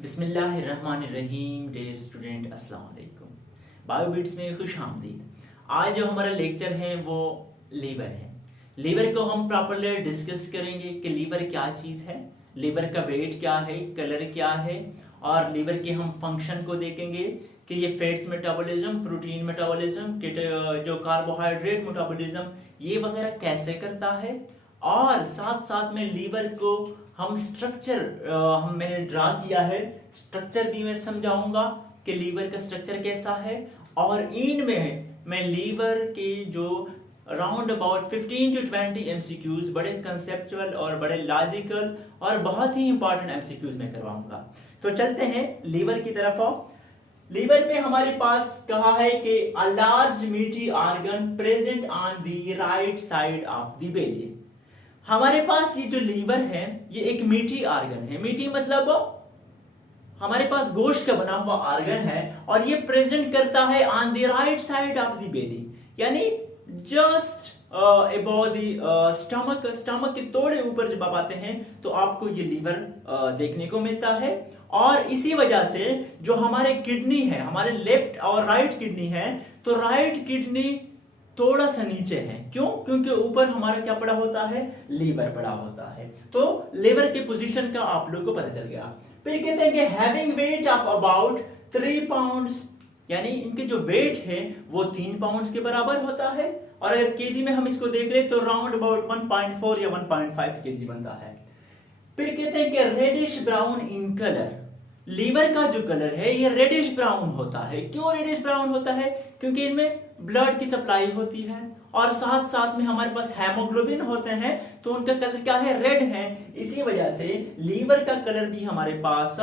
बिस्मिल्लाहिर्रहमानिर्रहीम। Dear student, अस्सलाम वालेकुम। बायोबिट्स में खुश आमदीद। आज जो हमारा लेक्चर है वो लीवर है। लीवर को हम प्रॉपर्ली डिस्कस करेंगे कि लीवर क्या चीज़ है, लीवर का वेट क्या है, कलर क्या है, और लीवर के हम फंक्शन को देखेंगे कि ये फैट्स मेटाबॉलिज्म, प्रोटीन मेटाबॉलिज्म, जो कार्बोहाइड्रेट मेटाबॉलिज्म ये वगैरह कैसे करता है। और साथ साथ में लीवर को हम स्ट्रक्चर मैंने ड्रा किया है, स्ट्रक्चर भी मैं समझाऊंगा कि लीवर का स्ट्रक्चर कैसा है। और इन में मैं लीवर के जो अराउंड अबाउट 15 to 20 एमसीक्यूज, बड़े कंसेप्चुअल और बड़े लॉजिकल और बहुत ही इंपॉर्टेंट एमसीक्यूज में करवाऊंगा। तो चलते हैं लीवर की तरफ। लीवर में हमारे पास कहा है कि अ लार्ज मीटी organ present on the right side of the belly. हमारे पास ये जो लीवर है ये एक मीठी ऑर्गन है। मीठी मतलब हमारे पास गोश्त का बना हुआ ऑर्गन है और ये प्रेजेंट करता है on the right side of the belly, यानी जस्ट अबाउट द स्टमक के थोड़े ऊपर जब आप आते हैं तो आपको ये लीवर देखने को मिलता है। और इसी वजह से जो हमारे किडनी है, हमारे लेफ्ट और राइट किडनी है, तो राइट किडनी थोड़ा सा नीचे है। क्यों? क्योंकि ऊपर हमारा क्या पड़ा होता है, लीवर पड़ा होता है। तो लीवर के पोजीशन का आप लोग को पता चल गया। फिर कहते हैं कि having weight of about 3 pounds, यानी इनके जो वेट है वो 3 पाउंड्स के बराबर होता है। और अगर केजी में हम इसको देख ले तो राउंड अबाउट 1.4 या 1.5 केजी बनता है। फिर कहते हैं कि reddish brown in colour. Liver का जो कलर है ये रेडिश ब्राउन होता है। क्यों रेडिश ब्राउन होता है? क्योंकि इनमें ब्लड की सप्लाई होती है और साथ साथ में हमारे पास हेमोग्लोबिन होते हैं, तो उनका कलर क्या है, रेड है। इसी वजह से लीवर का कलर भी हमारे पास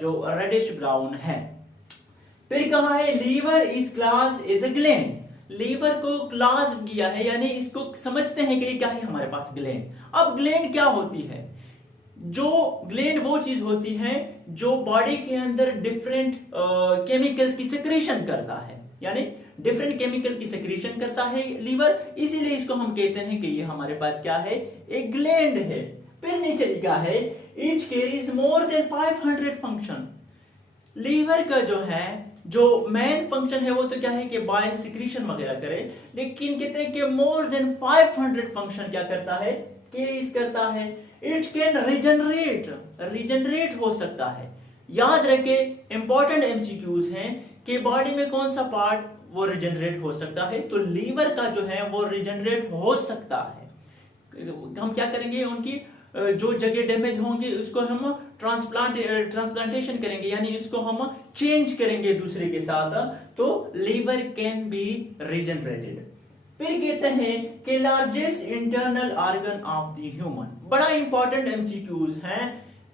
जो रेडिश ब्राउन है। फिर कहा है liver is class is a gland. Liver को क्लास किया है, यानी इसको समझते हैं कि क्या है हमारे पास, ग्लैंड। अब ग्लैंड क्या होती है? जो ग्लैंड वो चीज होती है जो बॉडी के अंदर डिफरेंट केमिकल्स की सिक्रीशन करता है, यानी डिफरेंट केमिकल की सिक्रीशन करता है लीवर। इसीलिए इसको हम कहते हैं कि ये हमारे पास क्या है, एक ग्लैंड है। फिर नीचे लिखा है it carries more than 500 function. Liver का जो है जो मेन फंक्शन है वो तो क्या है कि बाइल सिक्रीशन वगैरह करे, लेकिन कहते हैं कि मोर देन 500 फंक्शन क्या करता है, कैरीज करता है। इट कैन रिजनरेट हो सकता है। याद रखे, इंपॉर्टेंट एमसीक्यूज हैं कि बॉडी में कौन सा पार्ट वो रिजनरेट हो सकता है, तो लीवर का जो है वो रिजनरेट हो सकता है। हम क्या करेंगे, उनकी जो जगह डैमेज होंगी उसको हम ट्रांसप्लांटेशन करेंगे, यानी इसको हम चेंज करेंगे दूसरे के साथ, तो लीवर कैन बी रिजनरेटेड। फिर कहते हैं कि largest internal organ of the human. बड़ा इंपॉर्टेंट एमसीक्यूज हैं।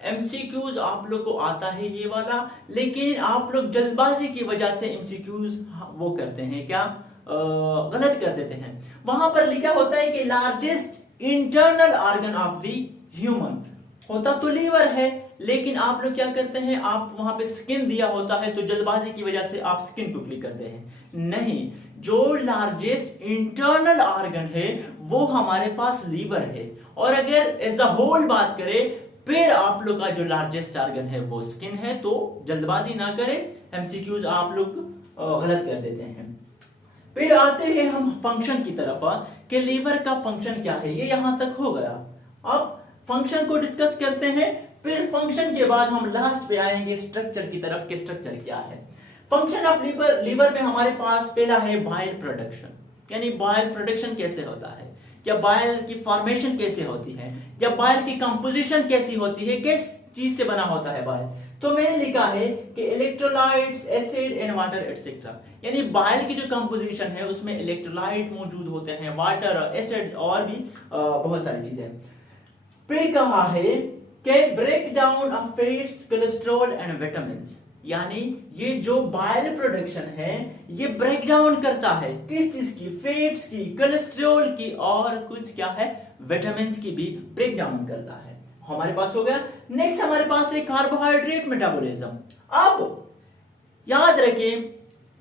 एमसीक्यूज आप लोग को आता है ये वाला, लेकिन आप लोग जल्दबाजी की वजह से एमसीक्यूज वो करते हैं, क्या गलत कर देते हैं। वहां पर लिखा होता है कि largest internal organ of the human, होता तो लीवर है, लेकिन आप लोग क्या करते हैं, आप वहां पे स्किन दिया होता है तो जल्दबाजी की वजह से आप स्किन को क्लिक करते हैं। नहीं, जो लार्जेस्ट इंटरनल ऑर्गन है वो हमारे पास लीवर है। और अगर एज अ होल बात करें फिर आप लोग का जो लार्जेस्ट ऑर्गन है वो स्किन है। तो जल्दबाजी ना करें, एमसीक्यूज आप लोग गलत कर देते हैं। फिर आते हैं हम फंक्शन की तरफ कि लीवर का फंक्शन क्या है, ये यहां तक हो गया। अब फंक्शन को डिस्कस करते हैं, फिर फंक्शन के बाद हम लास्ट पे आएंगे स्ट्रक्चर की तरफ कि स्ट्रक्चर क्या है। फंक्शन ऑफ लीवर में हमारे पास पहला है बाइल प्रोडक्शन, यानी बाइल प्रोडक्शन कैसे होता है, या बाइल की फॉर्मेशन कैसे होती है, या बाइल की कंपोजिशन कैसी होती है, किस चीज से बना होता है बाइल। तो मैंने लिखा है कि electrolytes, acid and water etcetera, यानी बाइल की जो कंपोजिशन है उसमें इलेक्ट्रोलाइट मौजूद होते हैं, वाटर, एसिड और भी बहुत सारी चीजें। फिर कहा है कि break down of fats, cholesterol and vitamins, यानी ये जो बाइल प्रोडक्शन है ये ब्रेक डाउन करता है किस चीज की, फैट्स की, कोलेस्ट्रॉल की और कुछ क्या है, विटामिन्स की भी ब्रेक डाउन करता है। हमारे पास हो गया। नेक्स्ट हमारे पास है कार्बोहाइड्रेट मेटाबॉलिज्म। अब याद रखें,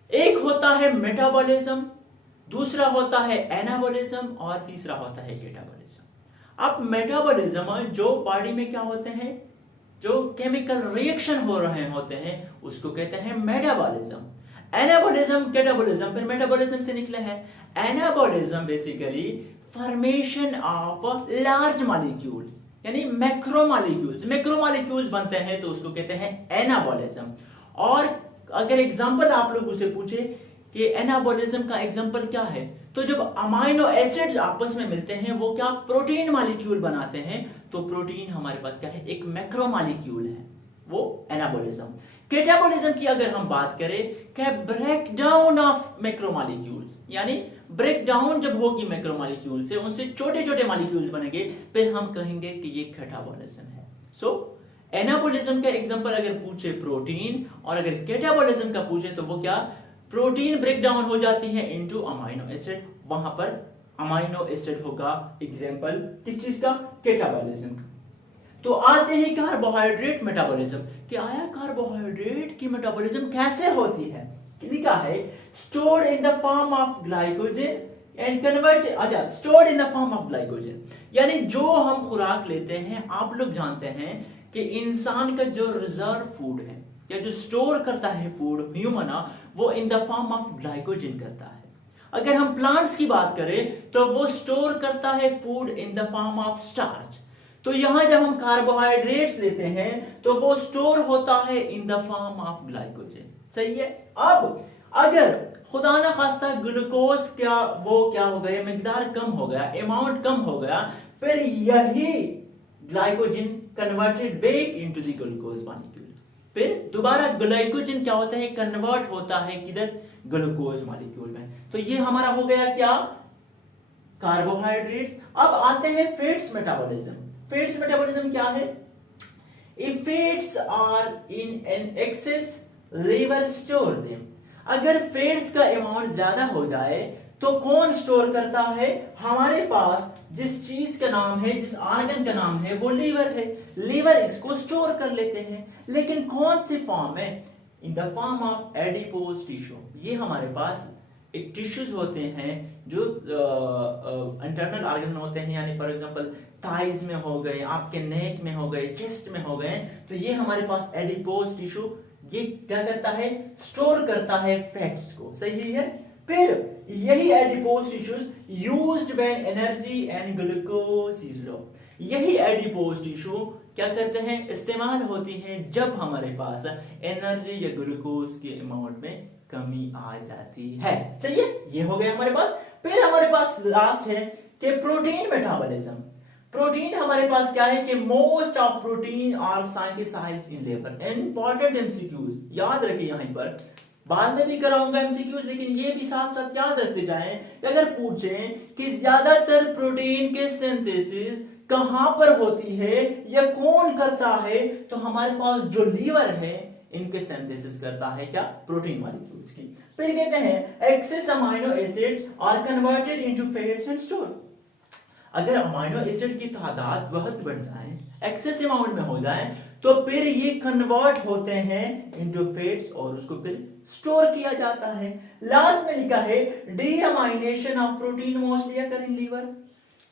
एक होता है मेटाबॉलिज्म, दूसरा होता है एनाबॉलिज्म और तीसरा होता है कैटाबॉलिज्म। अब मेटाबॉलिज्म जो बॉडी में क्या होते हैं, जो केमिकल रिएक्शन हो रहे होते हैं उसको कहते हैं मेटाबॉलिज्म। एनाबॉलिज्म, कैटाबॉलिज्म, फिर मेटाबॉलिज्म से निकले हैं। Anabolism basically formation of large molecules, यानी मैक्रोमॉलिक्यूल्स बनते हैं तो उसको कहते हैं एनाबॉलिज्म। और अगर एग्जांपल आप लोगों से पूछे कि एनाबॉलिज्म का एग्जांपल क्या है, तो जब अमाइनो एसिड्स आपस में मिलते हैं वो क्या प्रोटीन मॉलिक्यूल बनाते हैं, तो प्रोटीन हमारे पास क्या है, एक मैक्रोमॉलिक्यूल है, वो एनाबॉलिज्म। कैटाबॉलिज्म की अगर हम बात करें क्या ब्रेक डाउन ऑफ मैक्रोमॉलिक्यूल्स, यानी ब्रेक डाउन जब होगी मैक्रोमॉलिक्यूल से, उनसे छोटे छोटे मॉलिक्यूल्स बनेंगे, फिर हम कहेंगे कि ये कैटाबॉलिज्म है। सो एनाबॉलिज्म का एग्जांपल अगर पूछे प्रोटीन, और अगर कैटाबॉलिज्म का पूछे तो वो क्या, प्रोटीन ब्रेक डाउन हो जाती है इनटू अमाइनो एसिड, वहां पर अमाइनो एसिड होगा एग्जांपल किस चीज का, कैटाबॉलिज्म का। तो आते हैं कार्बोहाइड्रेट मेटाबॉलिज्म कि आया कार्बोहाइड्रेट की मेटाबॉलिज्म कैसे होती है। लिखा है stored in the form of glycogen and convert, अच्छा stored in the form of glycogen, यानी जो हम खुराक लेते हैं, आप लोग जानते हैं कि इंसान का जो रिजर्व फूड है या जो स्टोर करता है फूड ह्यूमन, वो इन द फॉर्म ऑफ ग्लाइकोजन करता है। अगर हम प्लांट्स की बात करें तो वो स्टोर करता है food in the form of starch. तो यहां जब हम कार्बोहाइड्रेट्स लेते हैं तो वो स्टोर होता है इन द फॉर्म ऑफ ग्लाइकोजन। सही है। अब अगर खुदा ना खास्ता ग्लूकोज क्या हो गया, मिकदार कम हो गया, अमाउंट कम हो गया, फिर यही glycogen converted back into the glucose molecule, फिर दोबारा ग्लाइकोजन क्या होता है, कन्वर्ट होता है किधर, ग्लूकोज मॉलिक्यूल में। तो ये हमारा हो गया क्या, कार्बोहाइड्रेट्स। अब आते हैं फैट्स मेटाबॉलिज्म। फैट्स मेटाबॉलिज्म क्या है, if fats are in an excess liver store them. अगर फैट्स का अमाउंट ज्यादा हो जाए तो कौन स्टोर करता है, हमारे पास जिस चीज का नाम है, जिस ऑर्गन का नाम है वो लीवर है, लीवर इसको स्टोर कर लेते हैं। लेकिन कौन सी फॉर्म में, इन the form of adipose tissue. ये हमारे पास एक टिश्यूज होते हैं जो इंटरनल ऑर्गन होते हैं, यानी फॉर एग्जांपल थाइज में हो गए, आपके नेक में हो गए, चेस्ट में हो गए, तो ये हमारे पास एडिपोज टिश्यू ये क्या करता है, स्टोर करता है फैट्स को। सही है। फिर यही adipose tissues used when energy and glucose is low. यही एडिपोज टिश्यू क्या करते हैं, इस्तेमाल होती हैं जब हमारे पास एनर्जी या ग्लूकोज के अमाउंट में कमी आ जाती है। सही है, ये हो गया हमारे पास। फिर हमारे पास लास्ट है कि प्रोटीन मेटाबॉलिज्म। प्रोटीन हमारे पास क्या है कि most of protein are synthesised in liver. Important MCQs याद रखिए, यहां पर बाद में भी कराऊंगा एमसीक्यूज, लेकिन ये भी साथ साथ याद रखते जाएं। अगर पूछें कि ज्यादातर प्रोटीन के सिंथेसिस कहां पर होती है या कौन करता है, तो हमारे पास जो लीवर है इनके सिंथेसिस करता है क्या, प्रोटीन मॉलिक्यूल्स की। फिर कहते हैं excess amino acids are converted into fats and store. अगर अमाइनो एसिड की तादाद बहुत बढ़ जाए, एक्सेस अमाउंट में हो जाए, तो फिर ये कन्वर्ट होते हैं इनटू फैट्स और उसको फिर स्टोर किया जाता है। लास्ट में लिखा है deamination of protein mostly occur in liver.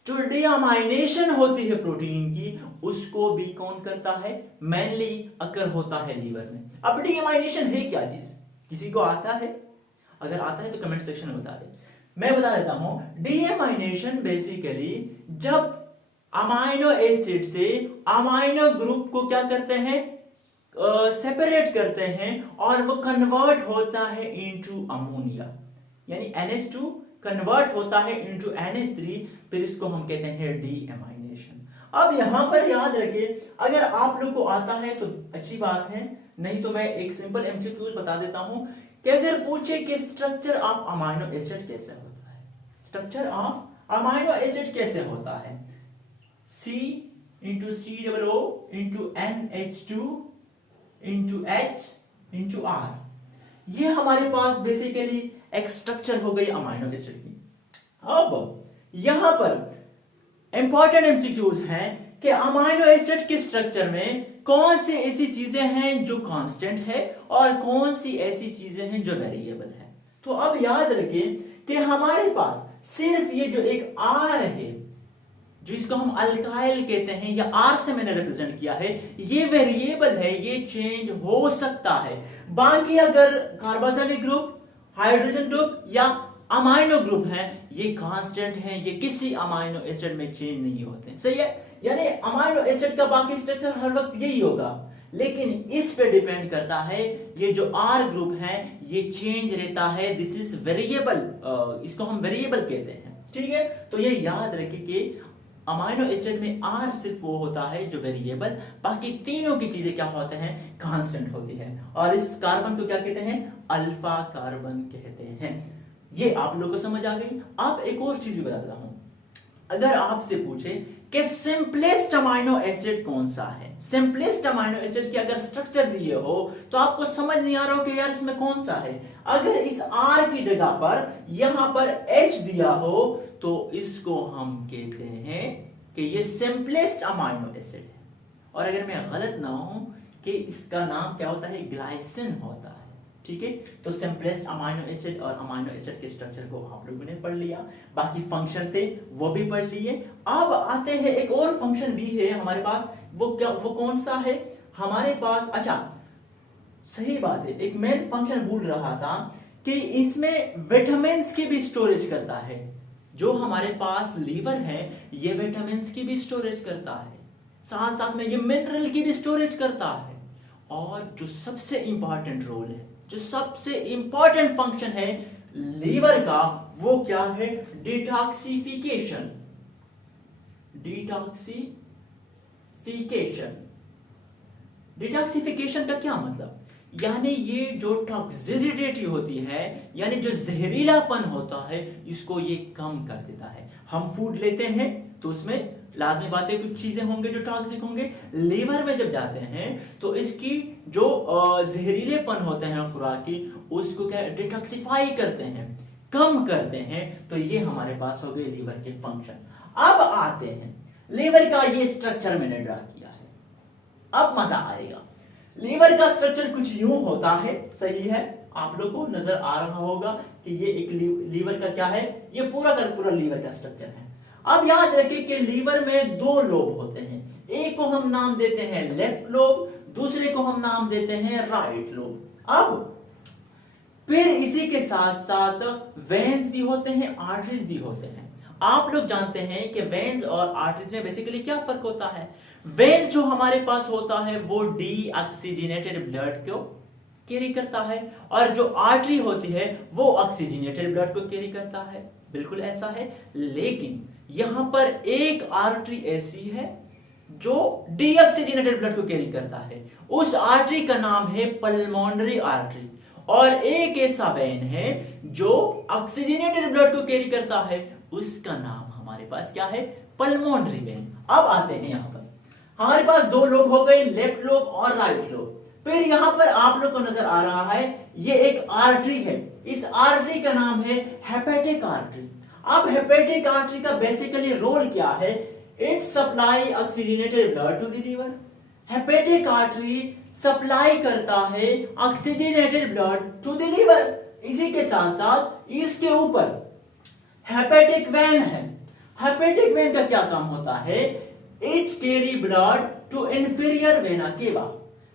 जो डीअमाइनेशन होती है प्रोटीन की, उसको भी कौन करता है, मेनली अकर होता है लीवर में। अब डीअमाइनेशन है क्या चीज, किसी को आता है? अगर आता है तो कमेंट सेक्शन में बता दे। मैं बता देता हूं, डीअमाइनेशन बेसिकली जब अमाइनो एसिड से अमाइनो ग्रुप को क्या करते हैं, सेपरेट करते हैं और वो कन्वर्ट होता है इनटू अमोनिया, यानी NH2 कन्वर्ट होता है इनटू NH3, फिर इसको हम कहते हैं डीअमाइनेशन। अब यहां पर याद रखिए, अगर आप लोग को आता है तो अच्छी बात है, नहीं तो मैं एक सिंपल एमसीक्यू बता देता हूं कि अगर पूछे कि स्ट्रक्चर ऑफ अमाइनो एसिड कैसे होता है, स्ट्रक्चर ऑफ अमाइनो एसिड कैसे होता है, C into COO into NH2 into H into R, ये हमारे पास बेसिकली एक स्ट्रक्चर हो गई अमाइनो एसिड की। अब यहां पर इंपॉर्टेंट एमसीक्यूज हैं कि अमाइनो एसिड के स्ट्रक्चर में कौन सी ऐसी चीजें हैं जो कांस्टेंट है और कौन सी ऐसी चीजें हैं जो वेरिएबल है। तो अब याद रखिए कि हमारे पास सिर्फ ये जो एक R है, जिसको हम अल्काइल कहते हैं या आर से मैंने रिप्रेजेंट किया है, ये वेरिएबल है, ये चेंज हो सकता है। बाकी अगर कार्बोक्सिलिक ग्रुप, हाइड्रोजन ग्रुप या अमाइनो ग्रुप हैं, ये कांस्टेंट हैं, ये किसी अमाइनो एसिड में चेंज नहीं होते। सही है, यानी अमाइनो एसिड का बाकी स्ट्रक्चर हर वक्त यही होगा, लेकिन इस पे डिपेंड करता है ये जो आर ग्रुप है ये चेंज रहता है। दिस इज वेरिएबल, इसको हम वेरिएबल कहते हैं। ठीक है, तो ये याद रखिए कि अमाइनो एसिड में आर सिर्फ वो होता है जो वेरिएबल, बाकी तीनों की चीजें क्या होते हैं, कांस्टेंट होती है। और इस कार्बन को क्या कहते हैं, अल्फा कार्बन कहते हैं। ये आप लोगों को समझ आ गई। अब एक और चीज भी बताता हूं, अगर आपसे पूछे कि सिंपलेस्ट अमाइनो एसिड कौन सा है, सिंपलेस्ट अमाइनो एसिड की अगर स्ट्रक्चर दिए हो तो आपको समझ नहीं आ रहा हो कि यार इसमें कौन सा है, अगर इस R की जगह पर यहां पर H दिया हो तो इसको हम कहते हैं कि ये सिंपलेस्ट अमाइनो एसिड है। और अगर मैं गलत ना हूं कि इसका नाम क्या होता है, ग्लाइसिन होता है। ठीक है, तो सिंपलेस्ट अमाइनो एसिड और अमाइनो एसिड के स्ट्रक्चर को आप लोगों ने पढ़ लिया, बाकी फंक्शन थे वो भी पढ़ लिए। अब आते हैं, एक और फंक्शन भी है हमारे पास, वो क्या, वो कौन सा है हमारे पास। अच्छा, सही बात है, एक मेन फंक्शन भूल रहा था कि इसमें विटामिन की भी स्टोरेज करता है। जो हमारे पास लीवर है ये विटामिन की भी स्टोरेज करता है, साथ साथ में ये मिनरल की भी स्टोरेज करता है। और जो सबसे इंपॉर्टेंट रोल है, जो सबसे इंपॉर्टेंट फंक्शन है लीवर का, वो क्या है, डिटॉक्सिफिकेशन। डिटॉक्सिफिकेशन का क्या मतलब, यानी ये जो टॉक्सिसिटी होती है, यानी जो जहरीलापन होता है, इसको ये कम कर देता है। हम फूड लेते हैं तो उसमें लाजमी बात है कुछ चीजें होंगे जो टॉक्सिक होंगे, लीवर में जब जाते हैं तो इसकी जो जहरीलेपन होते हैं खुराक की, उसको क्या डिटॉक्सिफाई करते हैं, कम करते हैं। तो ये हमारे पास हो गए लीवर के फंक्शन। अब आते हैं, लीवर का ये स्ट्रक्चर मैंने ड्रा किया है, अब मजा आएगा। लीवर का स्ट्रक्चर कुछ यूं होता है, सही है, आप लोग को नजर आ रहा होगा कि ये एक लीवर का क्या है, ये पूरा का पूरा लीवर का स्ट्रक्चर है। अब याद रखिए कि लीवर में दो लोब होते हैं, एक को हम नाम देते हैं लेफ्ट लोब, दूसरे को हम नाम देते हैं राइट लोब। अब फिर इसी के साथ साथ वेन्स भी होते हैं, आर्टरीज भी होते हैं। आप लोग जानते हैं कि वेन्स और आर्टरीज में बेसिकली क्या फर्क होता है। वेन्स जो हमारे पास होता है वो डीऑक्सीजनेटेड ब्लड को कैरी करता है, और जो आर्टरी होती है वो ऑक्सीजनेटेड ब्लड को कैरी करता है, बिल्कुल ऐसा है। लेकिन यहां पर एक आर्टरी ऐसी है जो डीऑक्सीजनेटेड ब्लड को कैरी करता है, उस आर्टरी का नाम है पल्मोनरी आर्टरी, और एक ऐसा वेन है जो ऑक्सीजनेटेड ब्लड को कैरी करता है, उसका नाम हमारे पास क्या है, पल्मोनरी वेन। अब आते हैं यहां पर, हमारे पास दो लोब हो गए, लेफ्ट लोब और राइट लोब। फिर यहां पर आप लोग को नजर आ रहा है ये एक आर्टरी है, इस आर्टरी का नाम है हेपेटिक आर्टरी। अब हेपेटिक आर्टरी का बेसिकली रोल क्या है, it supply oxygenated blood to the liver. Hepatic artery supply करता है oxygenated blood to the liver. इसी के साथ साथ इसके ऊपर हेपेटिक वेन है। हेपेटिक वेन का क्या काम होता है, it carry blood to inferior vena cava.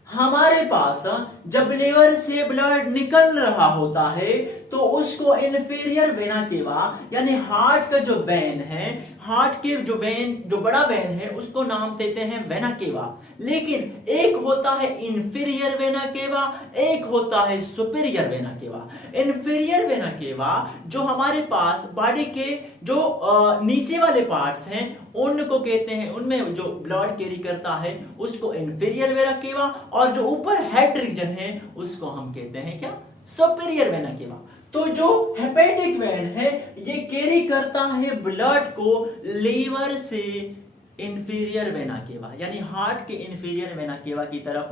हमारे पास जब लीवर से ब्लड निकल रहा होता है तो उसको इंफीरियर वेना केवा, यानी हार्ट का जो वेन है, हार्ट के जो वेन, जो बड़ा वेन है, उसको नाम देते हैं वेना केवा। लेकिन एक होता है इंफीरियर वेना केवा, एक होता है superior vena cava. Inferior vena केवा जो हमारे पास बॉडी के जो नीचे वाले पार्ट्स हैं उनको कहते हैं, उनमें जो ब्लड कैरी करता है उसको इंफीरियर वेना केवा, और जो ऊपर हेड रीजन है उसको हम कहते हैं क्या, सुपीरियर वेना केवा। तो जो हेपेटिक वेन है ये कैरी करता है ब्लड को लीवर से इंफीरियर वेना केवा, यानी हार्ट के इंफीरियर वेना केवा की तरफ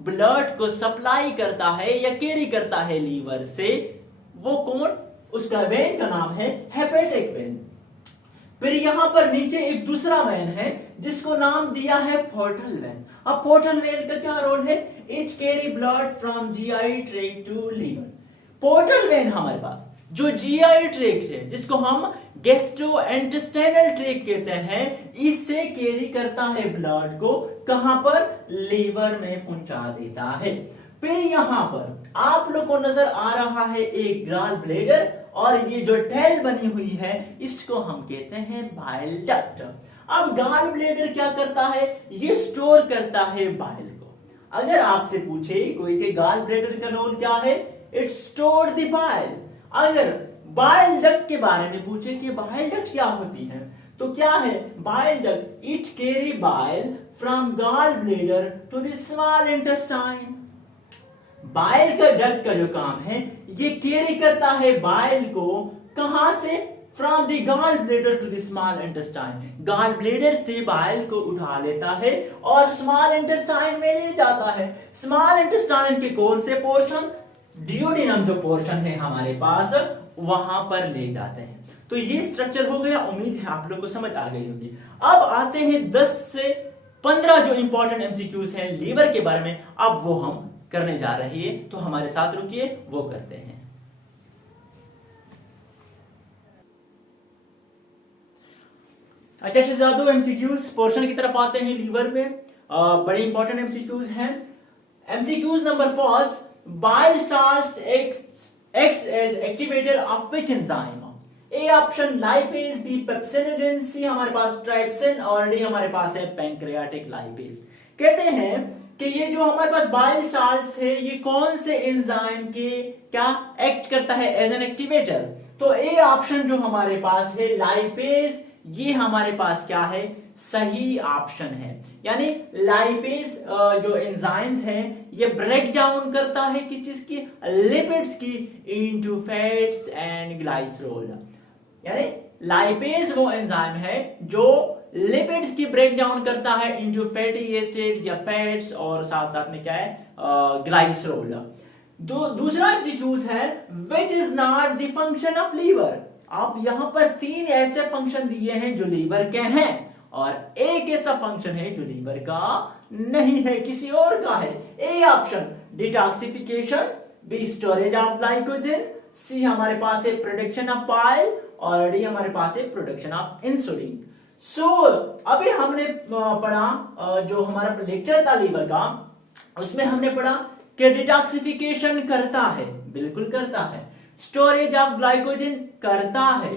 ब्लड को सप्लाई करता है या कैरी करता है लीवर से। वो कौन, उसका वेन का नाम है हेपेटिक वेन। फिर यहां पर नीचे एक दूसरा वेन है जिसको नाम दिया है पोर्टल वेन। अब पोर्टल वेन का क्या रोल है, it carry blood from GI tract to liver. Portal vein हमारे पास जो जीआई ट्रैक्ट है, जिसको हम गैस्ट्रोइंटेस्टाइनल ट्रैक्ट कहते हैं, इससे कैरी करता है ब्लड को, कहां पर, लीवर में पहुंचा देता है। फिर यहां पर आप लोग को नजर आ रहा है एक गॉल ब्लैडर, और ये जो टेल बनी हुई है इसको हम कहते हैं बाइल डक्ट। अब गॉल ब्लैडर क्या करता है, ये स्टोर करता है बाइल को। अगर आपसे पूछे कोई के गॉल ब्लैडर का रोल क्या है, इट स्टोर द बाइल। अगर बाइल डक्ट के बारे में पूछे कि बाइल डक्ट क्या होती है, तो क्या है bile duct, it carry bile from gall bladder to the small intestine. Bile का डक्ट का जो काम है, ये कैरी करता है बाइल को, कहां से, from the gall bladder to the small intestine. Gall bladder से बाइल को उठा लेता है और स्मॉल इंटेस्टाइन में ले जाता है। स्मॉल इंटेस्टाइन के कौन से पोर्शन, डियोडिनम जो पोर्शन है हमारे पास, वहां पर ले जाते हैं। तो ये स्ट्रक्चर हो गया, उम्मीद है आप लोग को समझ आ गई होगी। अब आते हैं 10 से 15 जो इंपॉर्टेंट एमसीक्यूज हैं लीवर के बारे में, अब वो हम करने जा रहे हैं, तो हमारे साथ रुकिए, वो करते हैं। अच्छा शहजादो, एमसीक्यूज पोर्शन की तरफ आते हैं लीवर में। बड़े इंपॉर्टेंट एमसीक्यूज हैं। MCQs number first, bile salts act as activator of which enzyme? A option lipase, B pepsinogen, C हमारे पास ट्राइप्सिन, और डी हमारे पास है पैंक्रियाटिक लाइपेज। कहते हैं कि ये जो हमारे पास बाइल साल्ट्स है, ये कौन से एंजाइम के क्या एक्ट करता है एज एन एक्टिवेटर? तो ए ऑप्शन जो हमारे पास है लाइपेज, ये हमारे पास क्या है, सही ऑप्शन है। यानी लाइपेज जो एंजाइम्स हैं, ये ब्रेक डाउन करता है किस चीज की, लिपिड्स की, इनटू फैट्स एंड ग्लाइसरोल। यानी लाइपेज वो एंजाइम है जो लिपिड्स की ब्रेक डाउन करता है इनटू फैटी एसिड्स या फैट्स, और साथ साथ में क्या है, ग्लाइसरोल। दूसरा एमसीक्यूज है, which is not the function of liver? आप यहां पर 3 ऐसे फंक्शन दिए हैं जो लीवर के हैं, और एक ऐसा फंक्शन है जो लीवर का नहीं है, किसी और का है। ए option detoxification, B storage of glycogen, C हमारे पास है प्रोडक्शन ऑफ बाइल, और डी हमारे पास है प्रोडक्शन ऑफ इंसुलिन। अभी हमने पढ़ा, जो हमारा लेक्चर था लीवर का, उसमें हमने पढ़ा कि डिटॉक्सिफिकेशन करता है, बिल्कुल करता है, स्टोरेज ऑफ ग्लाइकोजन करता है,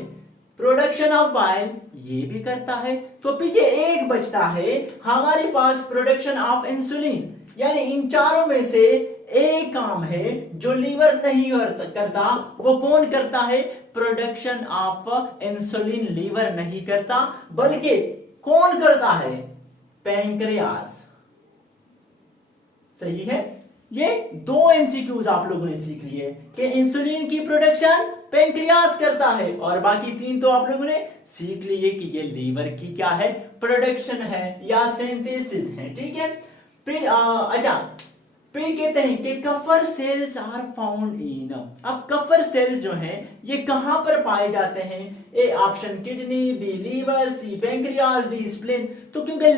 प्रोडक्शन ऑफ बाइल ये भी करता है। तो पीछे एक बचता है हमारे पास प्रोडक्शन ऑफ इंसुलिन। यानी इन चारों में से एक काम है जो लीवर नहीं करता, वो कौन करता है, प्रोडक्शन ऑफ इंसुलिन लीवर नहीं करता, बल्कि कौन करता है, पैंक्रियास। सही है। ये 2 एमसीक्यूज आप लोगों ने सीख लिए कि इंसुलिन की प्रोडक्शन पैंक्रियास करता है, और बाकी 3 तो आप लोगों ने सीख लिए कि ये लीवर की क्या है, प्रोडक्शन है या सिंथेसिस है। ठीक है। फिर फिर कहते हैं कि Kupffer cells are found in. अब कफर सेल्स जो हैं ये कहां पर पाए जाते हैं? A option kidney, b liver, c pancreas, d spleen. तो क्योंकि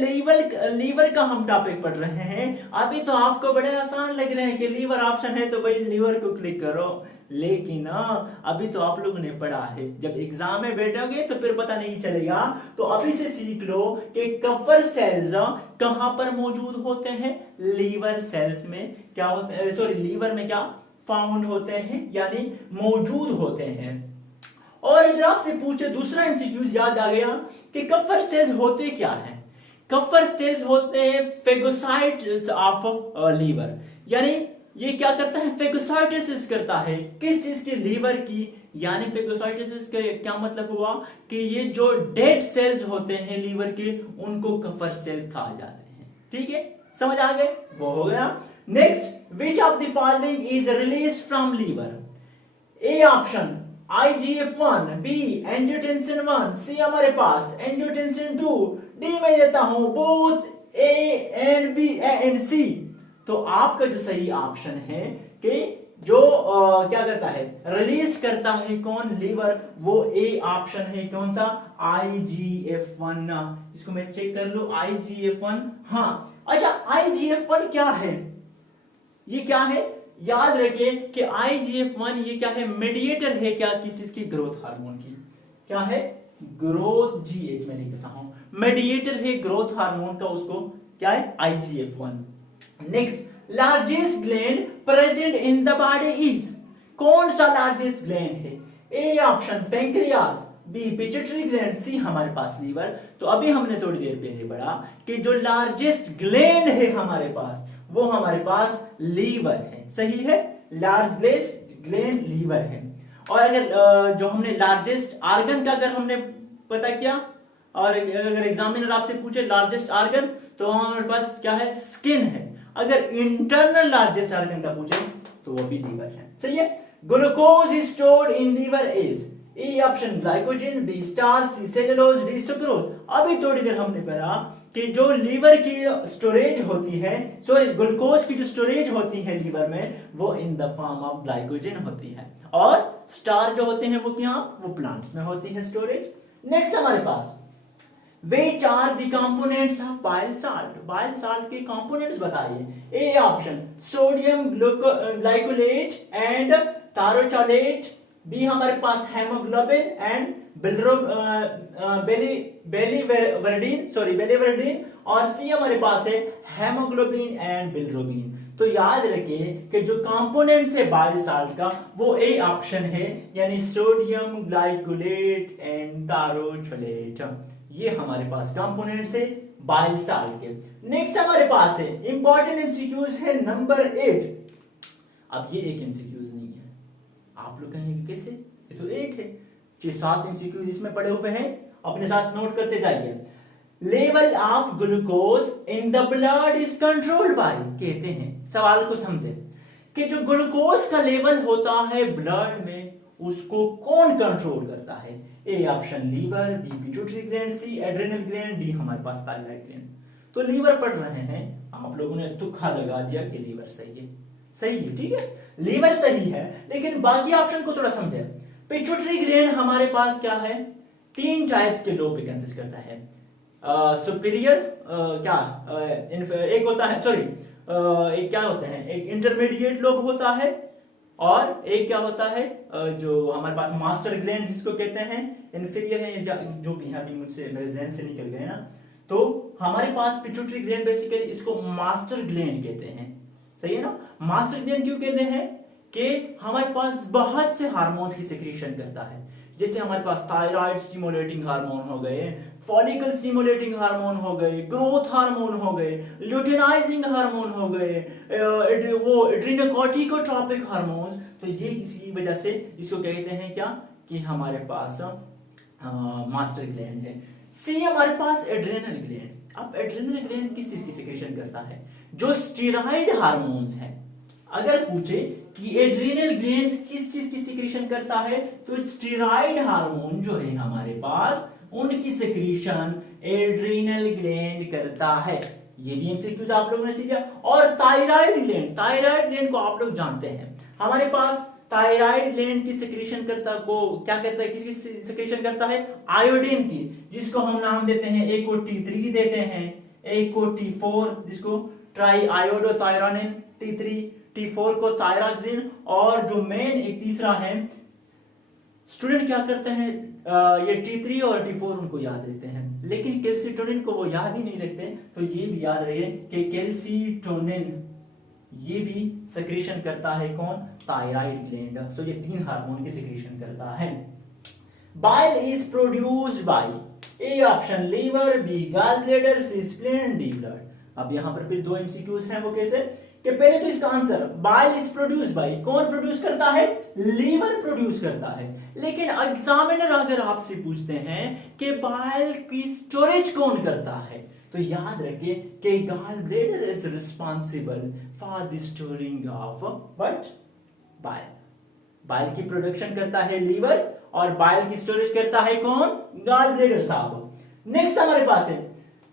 लीवर का हम टॉपिक पढ़ रहे हैं, अभी तो आपको बड़े आसान लग रहे हैं कि लीवर ऑप्शन है तो भाई लीवर को क्लिक करो, लेकिन अभी तो आप लोगों ने पढ़ा है, जब एग्जाम में बैठोगे तो फिर पता नहीं चलेगा। तो अभी से सीख लो कि कफर सेल्स कहां पर मौजूद होते हैं, लीवर सेल्स में क्या होते हैं, सॉरी लीवर में क्या फाउंड होते हैं, यानी मौजूद होते हैं। और अगर आपसे पूछे दूसरा एमसीक्यूज याद आ गया कि कफर सेल्स होते क्या हैं? कफर सेल्स होते हैं फेगोसाइट्स ऑफ लीवर। यानी ये क्या करता है, फेगोसाइटोसिस करता है, किस चीज की, लीवर की। यानी फेगोसाइटोसिस का क्या मतलब हुआ कि ये जो डेड सेल्स होते हैं लीवर के, उनको कफर सेल कहा जाते हैं। ठीक है, समझ आ गए, वो हो गया। Next, which of the following is released from liver? A option IGF-1, B angiotensin 1, C हमारे पास एंजियोटेंसिन 2, डी मैं देता हूं both A and B and C. तो आपका जो सही ऑप्शन है कि जो क्या करता है, रिलीज करता है कौन, लीवर, वो ए ऑप्शन है। कौन सा, IGF-1। इसको मैं चेक कर लूं, IGF-1। हाँ, अच्छा IGF-1 क्या है? ये क्या है? याद रखिए कि IGF-1 ये क्या है, मीडिएटर है क्या, किस चीज की, ग्रोथ हार्मोन की। क्या है, ग्रोथ, GH में लिखता हूं, मीडिएटर है ग्रोथ हार्मोन का, उसको क्या है, IGF-1। Next, largest gland present in the body is, कौन सा लार्जेस्ट ग्लैंड है? ए option pancreas, B pituitary gland, C हमारे पास लीवर। तो अभी हमने थोड़ी देर पहले पढ़ा कि जो लार्जेस्ट ग्लैंड है हमारे पास, वो हमारे पास लीवर है। सही है, लार्जेस्ट ग्लैंड लीवर है। और अगर जो हमने लार्जेस्ट आर्गन का अगर हमने पता किया, और अगर एग्जामिनर आपसे पूछे लार्जेस्ट आर्गन, तो हमारे पास क्या है, स्किन है। अगर इंटरनल लार्जेस्ट आर्गन का पूछे तो वो भी लीवर है। सही है। Glucose is stored in liver is, a option glycogen, b starch, c cellulose, d sucrose. अभी थोड़ी देर हमने पढ़ा कि जो लीवर की स्टोरेज होती है, सॉरी ग्लूकोज की जो स्टोरेज होती है लीवर में, वो इन द फॉर्म ऑफ ग्लाइकोजन होती है, और स्टार जो होते हैं वो क्या, वो प्लांट्स में होती है स्टोरेज। नेक्स्ट हमारे पास, Which are the components of bile salt? Bile salt के components बताइए। A option sodium glycolate and taurocholate, B हमारे पास हेमोग्लोबिन एंड बेलीवर्डिन, और सी हमारे पास है हेमोग्लोबिन एंड बिलिरुबिन। तो याद रखिए कि जो कंपोनेंट्स है बाइल साल्ट का, वो ए ऑप्शन है, यानी सोडियम ग्लाइकोलेट एंड तारोचोलेट। ये हमारे पास कंपोनेंट्स है बाइल साल्ट के। नेक्स्ट हमारे पास है इंपॉर्टेंट एमसीक्यूज है नंबर 8। अब ये एक एमसीक्यूज नहीं है, आप लोग कहेंगे कैसे, ये तो एक है। 6-7 एमसीक्यूज इसमें पड़े हुए हैं, अपने साथ नोट करते जाइए। Level of glucose in the blood is controlled by, कहते हैं, सवाल को समझे कि जो ग्लूकोज का लेवल होता है ब्लड में, उसको कौन कंट्रोल करता है? ए option liver, b pituitary gland, c adrenal gland, d हमारे पास थायराइड ग्लैंड। तो लीवर पढ़ रहे हैं, आप लोगों ने तुक्का लगा दिया कि लीवर सही है। सही है, ठीक है, लीवर सही है, लेकिन बाकी ऑप्शन को थोड़ा समझे। पिट्यूटरी ग्लैंड हमारे पास क्या है, 3 टाइप्स के लोब वैकेंसीज करता है। सुपीरियर एक होता है, सॉरी एक क्या होते हैं, एक इंटरमीडिएट लोब होता है, और एक क्या होता है, जो हमारे पास मास्टर ग्लैंड जिसको कहते हैं, इंफीरियर है, जो भी अभी मुझसे मेरे जहन से निकल गए ना। तो हमारे पास पिट्यूटरी ग्लैंड बेसिकली इसको मास्टर ग्लैंड कहते हैं। सही है ना, मास्टर ग्लैंड क्यों कहते हैं कि हमारे पास बहुत से हार्मोन्स की सिक्रीशन करता है, जैसे हमारे पास थायराइड स्टिमुलेटिंग हार्मोन हो गए, फॉलिकल स्टिमुलेटिंग हार्मोन हो गए, ग्रोथ हार्मोन हो गए, ल्यूटिनाइजिंग हार्मोन हो गए, वो एड्रेनोकॉर्टिकोट्रोपिक हार्मोन्स। तो ये इसी वजह से इसको कहते हैं क्या, कि हमारे पास मास्टर ग्लैंड है। सी हमारे पास एड्रेनल ग्लैंड। अब एड्रेनल ग्लैंड किस चीज की सिक्रीशन करता है, जो स्टेरॉइड हार्मोन्स है। अगर पूछे कि एड्रेनल ग्लैंड्स किस चीज की सिक्रीशन करता है, तो स्टेरॉइड हार्मोन जो है हमारे पास, उनकी सिक्रीशन एड्रेनल ग्लैंड करता है। ये भी एमसीक्यूज आप लोगों ने सीखा। और थायराइड ग्लैंड को आप लोग जानते हैं, हमारे पास थायराइड ग्लैंड की सिक्रीशन करता को क्या करता है, किसकी सिक्रीशन करता है, आयोडीन की, जिसको हम नाम देते हैं, एक को T3 देते हैं, एक को T4 जिसको ट्राई आयोडोथायरोनिन, T3, T4 को थायरॉक्सिन, और जो मेन एक तीसरा है, स्टूडेंट क्या करते हैं, ये T3 और T4 उनको याद रहते हैं, लेकिन कैल्सिटोनिन को वो याद ही नहीं रखते। तो ये भी याद रहे कि कैल्सिटोनिन ये भी सिक्रीशन करता है कौन, थायराइड ग्लैंड। सो ये 3 हार्मोन की सिक्रीशन करता है। Bile is produced by, a option liver, b gall bladder, c spleen, d blood. अब यहां पर फिर 2 एमसीक्यूज हैं, वो कैसे, कि पहले तो इसका answer, bile is produced bye, कौन प्रोड्यूस करता है, लीवर प्रोड्यूस करता है। लेकिन एग्जामिनर अगर आपसे पूछते हैं कि बाइल की स्टोरेज कौन करता है, तो याद रखिए कि gall bladder is responsible for the storing of what, bile. Bile की प्रोडक्शन करता है लीवर, और बाइल की स्टोरेज करता है कौन, गॉल ब्लैडर साहब। नेक्स्ट हमारे पास है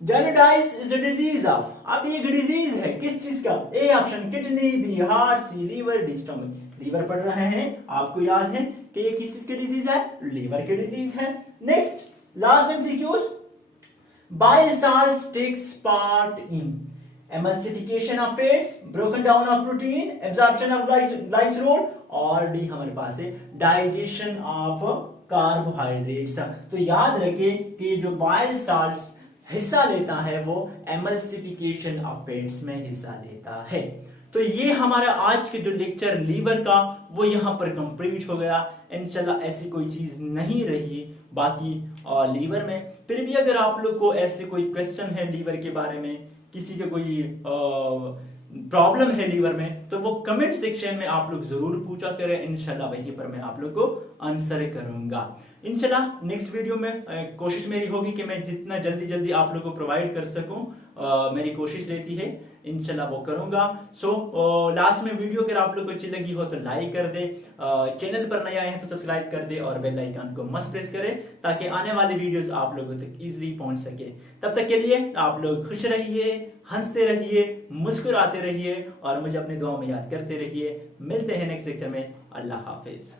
jaundice is a disease of, अब ये डिजीज है किस चीज का, a option kidney, b heart, c liver, d stomach. Liver पढ़ रहे हैं, आपको याद है कि ये किस चीज की डिजीज है, लीवर की डिजीज है। Next last MCQs, bile salts takes part in, emulsification of fats, broken down of protein, absorption of glycerol, और डी हमारे पास है डाइजेशन ऑफ कार्बोहाइड्रेट्स। तो याद रखें कि जो बाइल साल्ट्स हिस्सा लेता है वो एमल्सिफिकेशन ऑफ फैट्स में हिस्सा लेता है। तो ये हमारा आज के जो लेक्चर लीवर का वो यहाँ पर कंप्लीट हो गया। इंशाल्लाह ऐसी कोई चीज नहीं रही बाकी लीवर में। फिर भी अगर आप लोग को ऐसे कोई क्वेश्चन है लीवर के बारे में, किसी के कोई प्रॉब्लम है लीवर में, तो वो कमेंट सेक्शन में आप लोग जरूर पूछा करें। इंशाल्लाह वहीं पर मैं आप लोग को आंसर करूंगा। इंशाल्लाह नेक्स्ट वीडियो में कोशिश मेरी होगी कि मैं जितना जल्दी आप लोग को प्रोवाइड कर सकूं, मेरी कोशिश रहती है, इंशाल्लाह वो करूंगा। सो लास्ट में वीडियो अगर आप लोग को अच्छी लगी हो तो लाइक कर दे, चैनल पर नए आए हैं तो सब्सक्राइब कर दे और बेल आइकन को मस्ट प्रेस करें ताकि आने वाली वीडियोस आप लोगों तक इजीली पहुंच सके। तब तक के लिए आप लोग खुश रहिए, हंसते रहिए, मुस्कुराते रहिए और मुझे अपनी दुआ में याद करते रहिए। मिलते हैं नेक्स्ट लेक्चर में। अल्लाह हाफिज।